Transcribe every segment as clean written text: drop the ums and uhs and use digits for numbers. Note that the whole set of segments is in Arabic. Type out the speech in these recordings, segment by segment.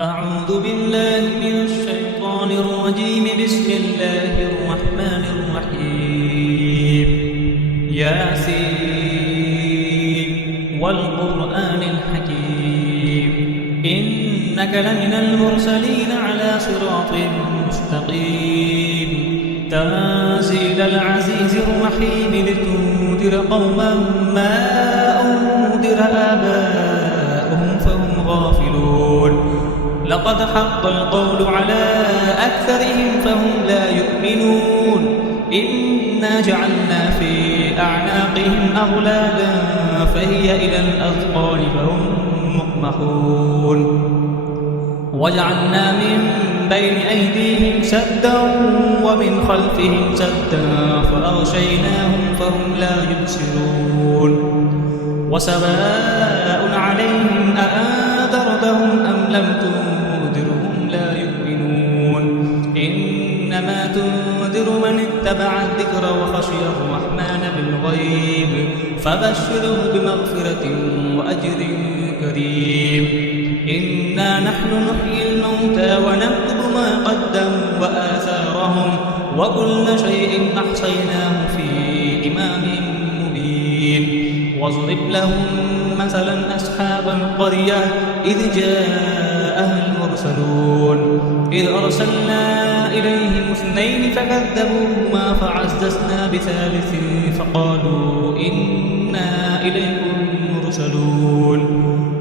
أعوذ بالله من الشيطان الرجيم. بسم الله الرحمن الرحيم. ياسين والقرآن الحكيم إنك لمن المرسلين على صراط مستقيم تنزيل العزيز الرحيم لتنذر قوما ما أنذر آباؤهم فهم غافلون. لقد حق القول على أكثرهم فهم لا يؤمنون. إنا جعلنا في أعناقهم أغلالا فهي إلى الأذقان فهم مقمحون. وجعلنا من بين أيديهم سدا ومن خلفهم سدا فأغشيناهم فهم لا يبصرون. وسواء عليهم أأنذرتهم أم لم تنذرهم لا يؤمنون. إنما تنذر من اتبع الذكر وخشي الرحمن بالغيب فبشره بمغفرة وأجر كريم. إنا نحن نحيي الموتى ونكتب ما قدموا وآثارهم وكل شيء أحصيناه في إمام مبين. واضرب لهم مثلا أصحاب القرية إذ جاءها المرسلون إذ أرسلنا إليهم اثنين فكذبوهما فعززنا بثالث فقالوا إنا إليكم مرسلون.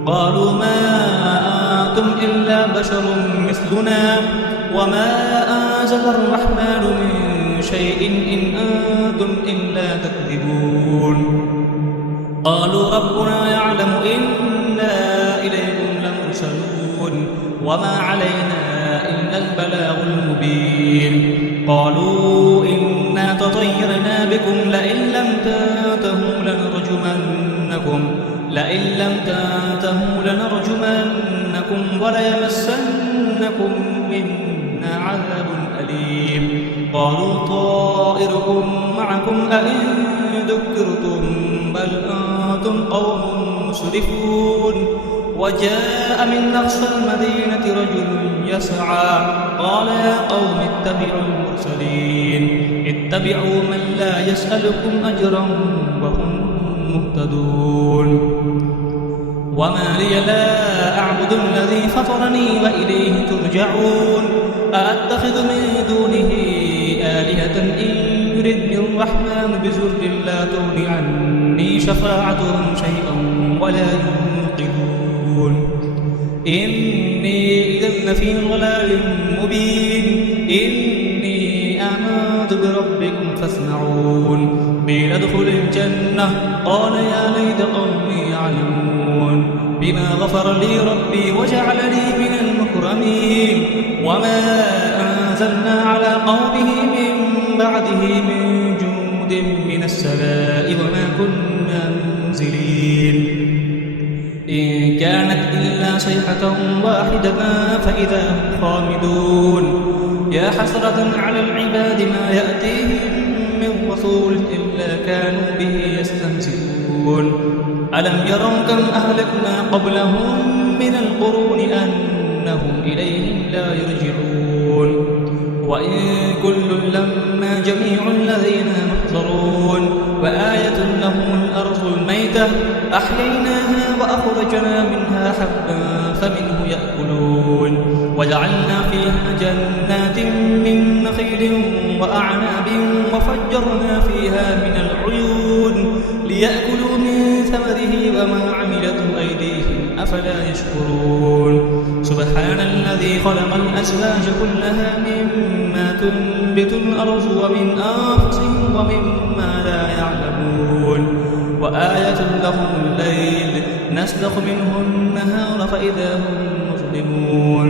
قالوا ما أنتم إلا بشر مثلنا وما أنزل الرحمن من شيء إن أنتم إلا تكذبون. قالوا ربنا يعلم إنا إليكم لمرسلون وما علينا إلا البلاغ المبين. قالوا إنا تطيرنا بكم لئن لم تنتهوا لنرجمنكم وليمسنكم منا عذاب أليم. قالوا طائركم معكم أئن ذكرتم بل أنتم قوم مسرفون. وجاء من أقصى المدينة رجل يسعى قال يا قوم اتبعوا المرسلين اتبعوا من لا يسألكم أجرا وهم مهتدون. وما لي لا أعبد الذي فطرني وإليه ترجعون. أأتخذ من دونه آلهة إن يردني الرحمن بضر لا تغن عني شفاعتهم شيئا ولا ينقذون. إني إذا لفي ضلال مبين. إني آمنت بربكم فاسمعون. قيل ادخل الجنة قال يا ليت قومي يعلمون بما غفر لي ربي وجعلني من المكرمين. وما أنزلنا على قومه من بعده من جند من السماء وما كنا منزلين. إن كانت إلا صيحة واحدة فإذا هم خامدون. يا حسرة على العباد ما يأتيهم من رسول إلا كانوا به يستهزئون. ألم يروا كم أهلكنا قبلهم من القرون أنهم إليهم لا يرجعون. وإن كل لما جميع الذين محضرون. وآية لهم الأرض الميتة أحييناها وأخرجنا منها حبا فمنه يأكلون. وجعلنا فيها جنات من نخيل وأعناب وفجرنا فيها من العيون ليأكلوا من ثمره وما عملته أيديهم أفلا يشكرون. سبحان الذي خلق الأزواج كلها مما تنبت الأرض ومن أنفسهم ومما لا يعلمون. وآية لهم الليل نسلخ منه النهار فإذا هم مظلمون.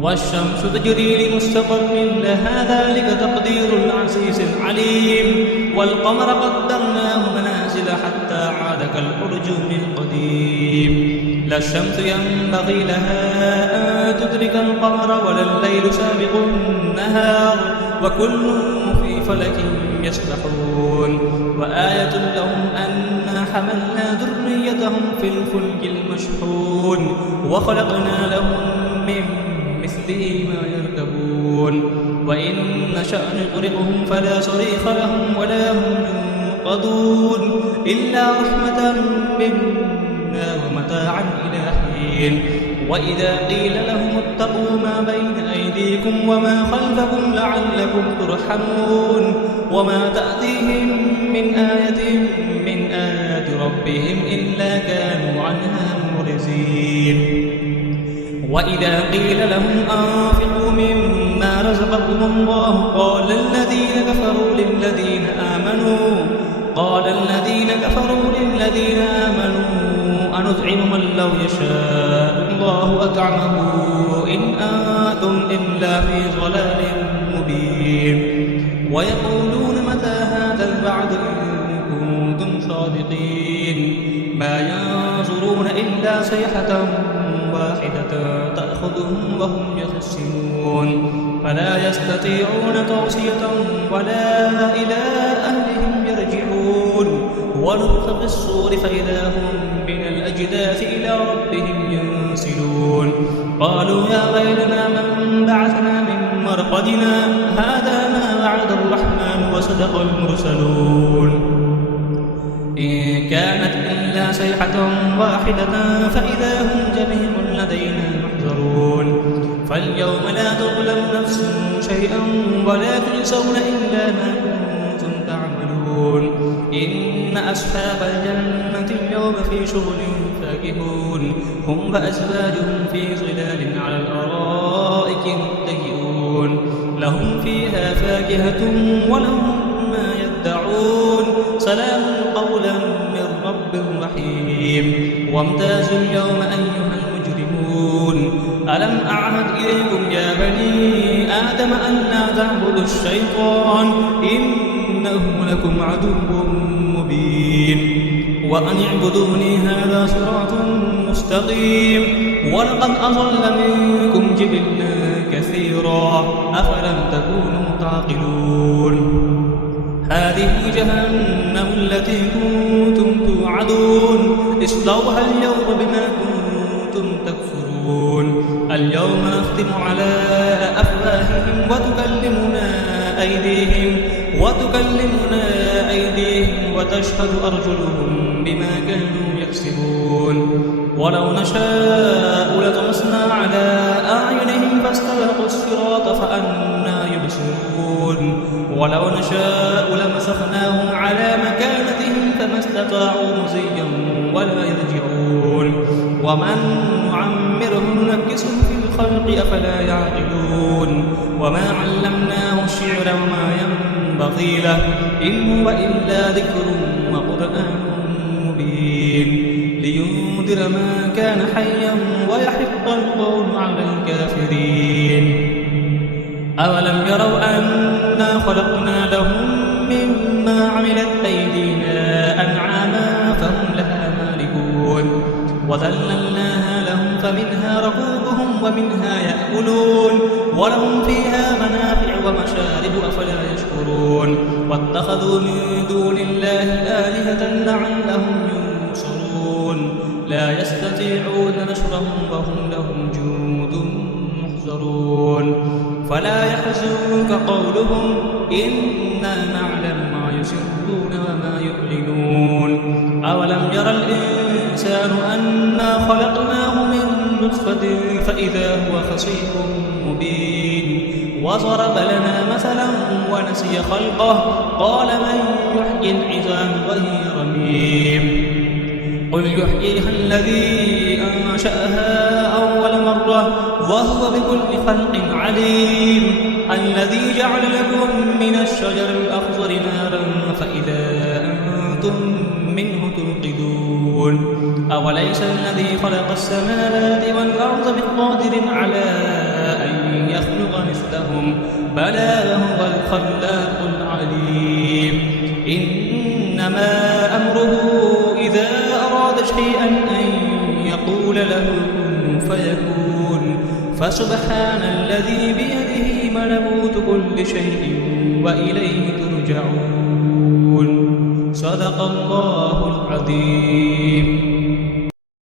والشمس تجري لمستقر لها ذلك تقدير العزيز العليم. والقمر قدرناه منازل حتى عاد كالأرجون القديم. لا الشمس ينبغي لها أن تدرك القمر ولا الليل سابق النهار وكل في فلك يسبحون. وآية لهم أنا حملنا ذريتهم في الفلك المشحون وخلقنا لهم تغرقهم فلا صريخ لهم ولا هم ينقذون إلا رحمة منا ومتاعا إلى حين. وإذا قيل لهم اتقوا ما بين أيديكم وما خلفكم لعلكم ترحمون وما تأتيهم من آية من آيات ربهم إلا كانوا عنها معرضين. وإذا قيل لهم أنفقوا مما رزقكم الله قال الذين كفروا للذين آمنوا أنطعم من لو يشاء الله أطعمه إن أنتم إلا في ضلال مبين. ويقولون متى هذا الوعد إن كنتم صادقين ما ينظرون إلا صيحة واحدة تأخذهم وهم يخسرون فلا يستطيعون توصية ولا إلى أهلهم يرجعون. ونفخ في الصور فإذا هم من الأجداث إلى ربهم ينسلون قالوا يا ويلنا من بعثنا من مرقدنا هذا ما وعد الرحمن وصدق المرسلون إن كانت إلا صيحة واحدة فإذا هم جميع لدينا محضرون. فاليوم لا تظلم نفس شيئا ولا تجزون إلا ما كنتم تعملون. إن أصحاب الجنة اليوم في شغل فاكهون هم وأزواجهم في ظلال على الأرائك متكئون لهم فيها فاكهة ولهم ما يدعون سلام قولا من رب رحيم. وامتازوا اليوم أيها المجرمون ألم أعهد إليكم يا بني آدم أن لا تعبدوا الشيطان إنه لكم عدو مبين. وأن اعبدوني هذا صراط مستقيم. ولقد أضل منكم جبلا كثيرا أفلم تكونوا تعقلون. هذه جهنم التي كنتم توعدون اصلوها اليوم بما كنتم تكفرون. اليوم نختم على أفواههم وتكلمنا أيديهم وتشهد أرجلهم بما كانوا يكسبون. ولو نشاء لطمسنا على أعينهم فاستبقوا الصراط فأنى يبصرون. ولو نشاء لمسخناهم على مكانتهم فما استطاعوا مزيا ولا يرجعون. ومن نعمره ننكسه في الخلق أفلا يعقلون. وما علمناه الشعر وما ينبغي له إن هو إلا ذكر وقرآن مبين لينذر ما كان حيا ويحق القول على الكافرين. أولم يروا أنا خلقنا لهم مما عملت أيدينا أنعاما فهم لها مالكون وذللناها لهم فمنها ركوبهم ومنها يأكلون ولهم فيها منافع ومشارب أفلا يشكرون. واتخذوا من دون الله آلهة لعلهم ينصرون لا يستطيعون نصرهم وهم لهم جند محضرون. فلا يحزنك قولهم إنا نعلم ما يسرون وما يعلنون. أولم يرى الإنسان أنا خلقناه من نطفة فإذا هو خصيم مبين. وضرب لنا مثلا ونسي خلقه قال من يحيي العظام وهي رميم. قل يحييها الذي أنشأها أول مرة وهو بكل خلق عليم. الذي جعل لكم من الشجر الأخضر نارا فإذا أنتم منه توقدون. أوليس الذي خلق السماوات والأرض بقادر على أن يخلق مثلهم بلى وهو الخلاق العليم. إنما أمره إذا أراد شيئا أن يقول له كن فيكون. فسبحان الذي بيده ملكوت كل شيء وإليه ترجعون. صدق الله العظيم.